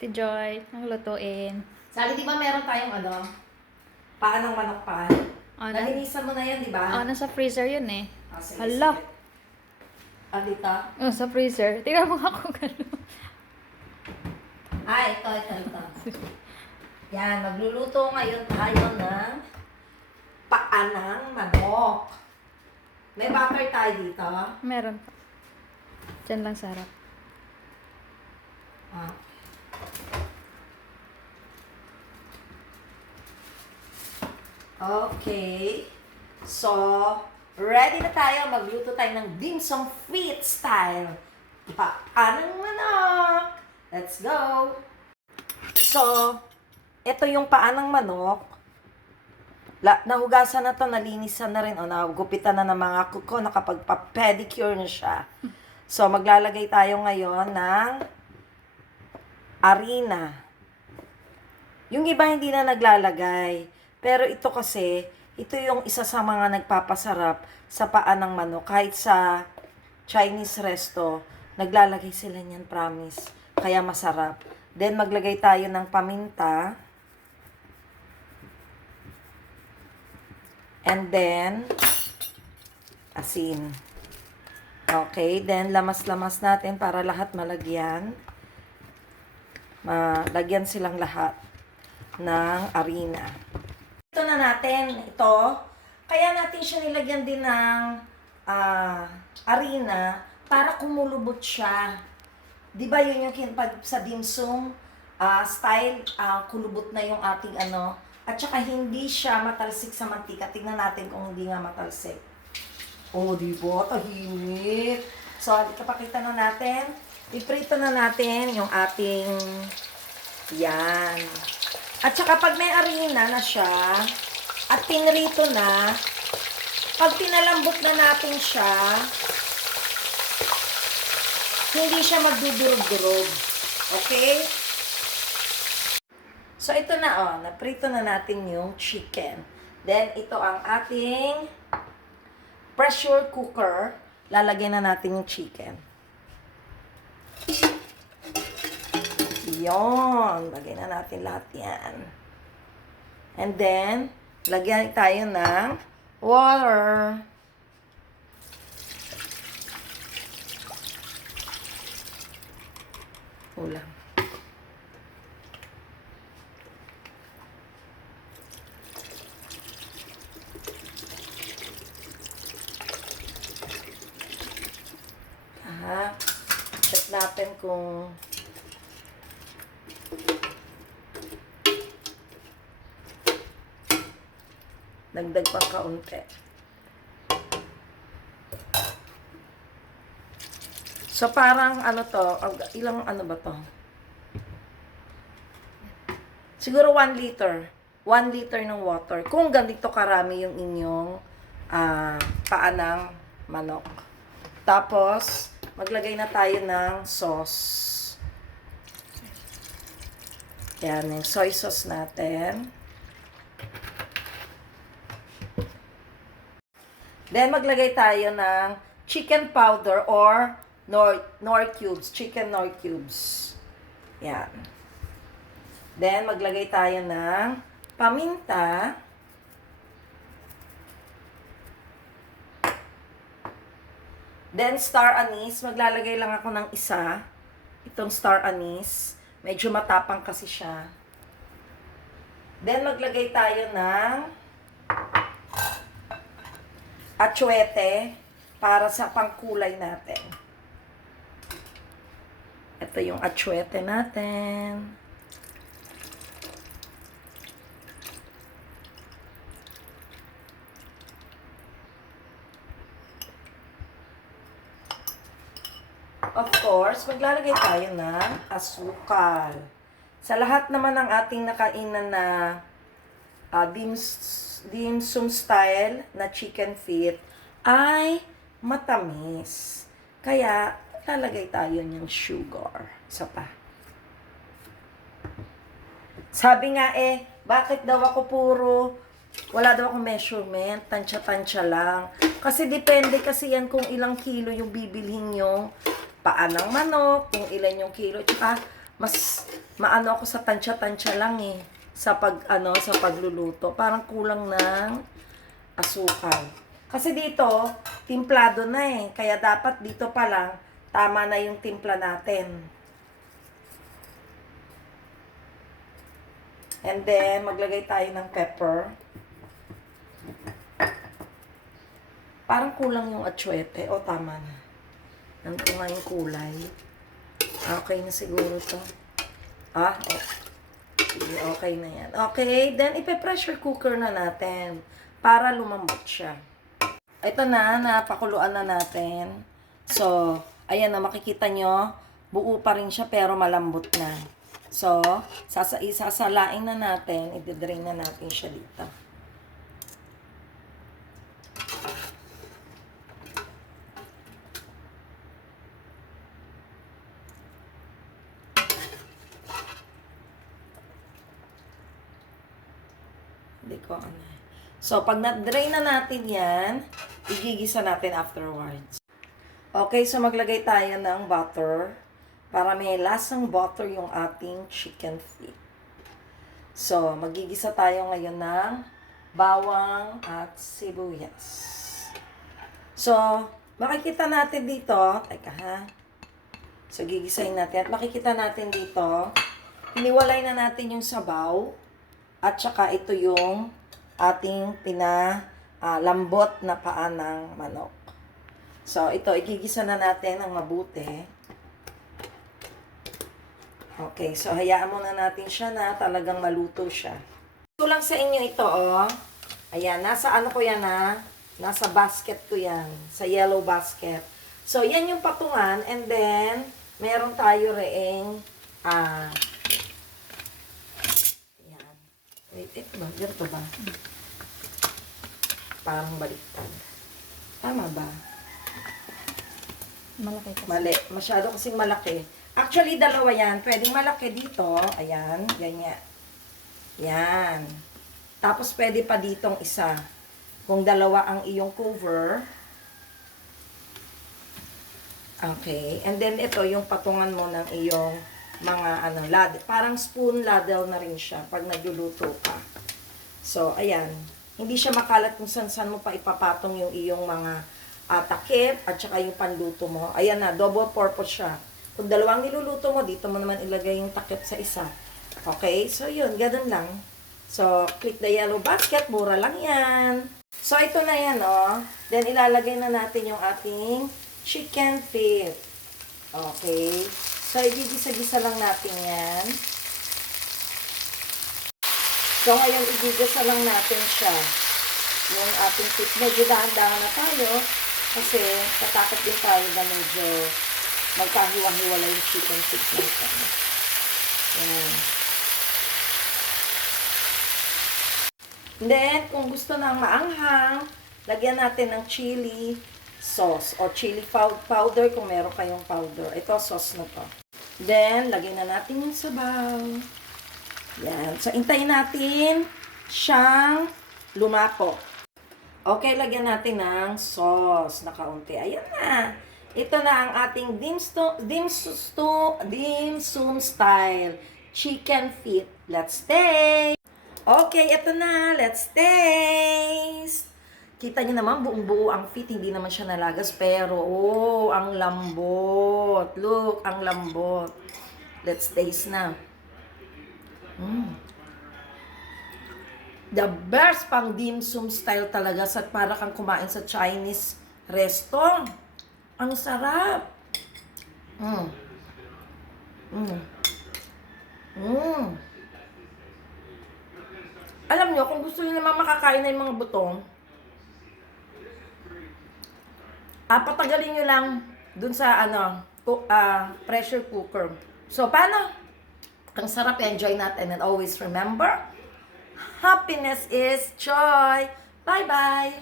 Ate Joy, ang lutuin. Sally, di ba meron tayong paa ng manok pa? Oh, Nalinisan mo na yan, di ba? nasa freezer yun eh. Sige, Hala! sige. Dito? Oh, sa freezer. Tingnan mo nga kung gano'n. Ito. Yan, magluluto ngayon tayo ng paa ng manok. May butter tayo dito. Meron pa. Diyan lang sarap. Ah. Okay. So, ready na tayo. Magluto tayo ng dim sum feet style. Paa ng manok. Let's go. So, ito yung paa ng manok. Nahugasan na to, nalinisan na rin. O, nagupitan na ng mga kuko. Nakapagpa-pedicure na siya. So, maglalagay tayo ngayon ng harina. Yung iba hindi na naglalagay. Pero ito kasi, ito yung isa sa mga nagpapasarap sa paa ng manok. Kahit sa Chinese resto, naglalagay sila niyan, promise. Kaya masarap. Then, maglagay tayo ng paminta. And then, asin. Okay, then lamas-lamas natin para lahat malagyan. Malagyan silang lahat ng harina. Ito na natin, ito. Kaya natin siya nilagyan din ng harina para kumulubot siya. Di ba yun yung pag sa dim sum style, kulubot na yung ating at saka hindi siya matalsik sa mantika. Tingnan natin kung hindi nga matalsik. Oh, di ba? Tahimik. So, kapakita na natin. Iprito na natin yung ating yan. At saka pag may harina na siya at pinrito na, pag pinalambot na natin siya, hindi siya magdudurog-durog. Okay? So, ito na, naprito na natin yung chicken. Then, ito ang ating pressure cooker. Lalagyan na natin yung chicken. Yon, lagyan na natin lahat yan. And then, lagyan tayo ng water. Ulam. Check natin kung dagdag pang kaunti. So, parang ilang ba to? Siguro 1 liter. 1 liter ng water. Kung ganito karami yung inyong paa ng manok. Tapos, maglagay na tayo ng sauce. Yan, yung soy sauce natin. Then, maglagay tayo ng chicken powder or nor cubes. Chicken nor cubes. Yan. Then, maglagay tayo ng paminta. Then, star anise. Maglalagay lang ako ng isa. Itong star anise. Medyo matapang kasi siya. Then, maglagay tayo ng atsuete para sa pangkulay natin. Ito yung atsuete natin. Of course, maglalagay tayo ng asukal. Sa lahat naman ng ating nakainan na dim sum style na chicken feet ay matamis. Kaya, lalagay tayo ng sugar. Isa pa. Sabi nga bakit daw ako wala daw akong measurement, tansya-tansya lang. Kasi depende kasi yan kung ilang kilo yung bibilhin yung paa ng manok, kung ilan yung kilo. Tsaka, mas maano ako sa tansya-tansya lang eh. Sa sa pagluluto. Parang kulang ng asukal. Kasi dito, timplado na eh. Kaya dapat dito pa lang, tama na yung timpla natin. And then, maglagay tayo ng pepper. Parang kulang yung atsuete. O, tama na. Nandito nga yung kulay. Okay na siguro to. Sige, okay na yan. Okay, then ipe-pressure cooker na natin para lumambot siya. Ito na, napakuluan na natin. So, ayan na, makikita nyo, buo pa rin siya pero malambot na. So, isasalain na natin, i-drain na natin siya dito. Hindi ko ano. So, pag na-drain na natin yan, igigisa natin afterwards. Okay, so maglagay tayo ng butter para may lasang butter yung ating chicken feet. So, magigisa tayo ngayon ng bawang at sibuyas. So, makikita natin dito, teka ha. So, gigisahin natin. At makikita natin dito, hiniwalay na natin yung sabaw. At saka ito yung ating lambot na paa ng manok. So, ito, igigisa na natin ng mabuti. Okay, so hayaan muna natin siya na talagang maluto siya. Ito lang sa inyo ito, oh. Ayan, nasa ano ko yan, ha? Nasa basket ko yan. Sa yellow basket. So, yan yung patungan. And then, meron tayo reeng, ayan. Wait, ito ba? Ganito ba? Parang baliktad. Tama ba? Malaki kasi. Mali. Masyado kasing malaki. Actually, dalawa yan. Pwedeng malaki dito. Ayan. Ganyan. Yan. Tapos, pwede pa ditong isa. Kung dalawa ang iyong cover. Okay. And then, ito, yung patungan mo ng iyong mga, parang spoon ladle na rin siya pag nagluluto ka. So, ayan. Hindi siya makalat kung saan mo pa ipapatong yung iyong mga takip at saka yung panluto mo. Ayan na, double purpose siya. Kung dalawang niluluto mo, dito mo naman ilagay yung takip sa isa. Okay? So, yun. Ganun lang. So, click the yellow basket. Mura lang yan. So, ito na yan, oh. Then, ilalagay na natin yung ating chicken feet. Okay? So, igigisa-gisa lang natin yan. So, ngayon, igigisa lang natin siya. Yung ating feet. Medyo dahan-dahan na tayo. Kasi, tatakot din tayo na medyo magkahiwa-hiwala yung chicken feet natin. Yan. Then, kung gusto nang maanghang, lagyan natin ng chili sauce o chili powder kung meron kayong powder. Ito, sauce na to. Then, lagyan na natin yung sabaw. Yan. So, intayin natin siyang lumapo. Okay, lagyan natin ng sauce na kaunti. Ayan na. Ito na ang ating dim sum style chicken feet. Let's taste! Okay, ito na. Let's taste! Kita niyo naman, buong-buo ang feet. Hindi naman siya nalagas. Pero, oh, ang lambot. Look, ang lambot. Let's taste na. The best pang dim sum style talaga. Sa para kang kumain sa Chinese resto. Ang sarap. Alam nyo, kung gusto nyo naman makakain na yung mga butong, patagalin nyo lang dun sa pressure cooker. So, paano? Ang sarap, enjoy natin. And always remember, happiness is joy. Bye-bye!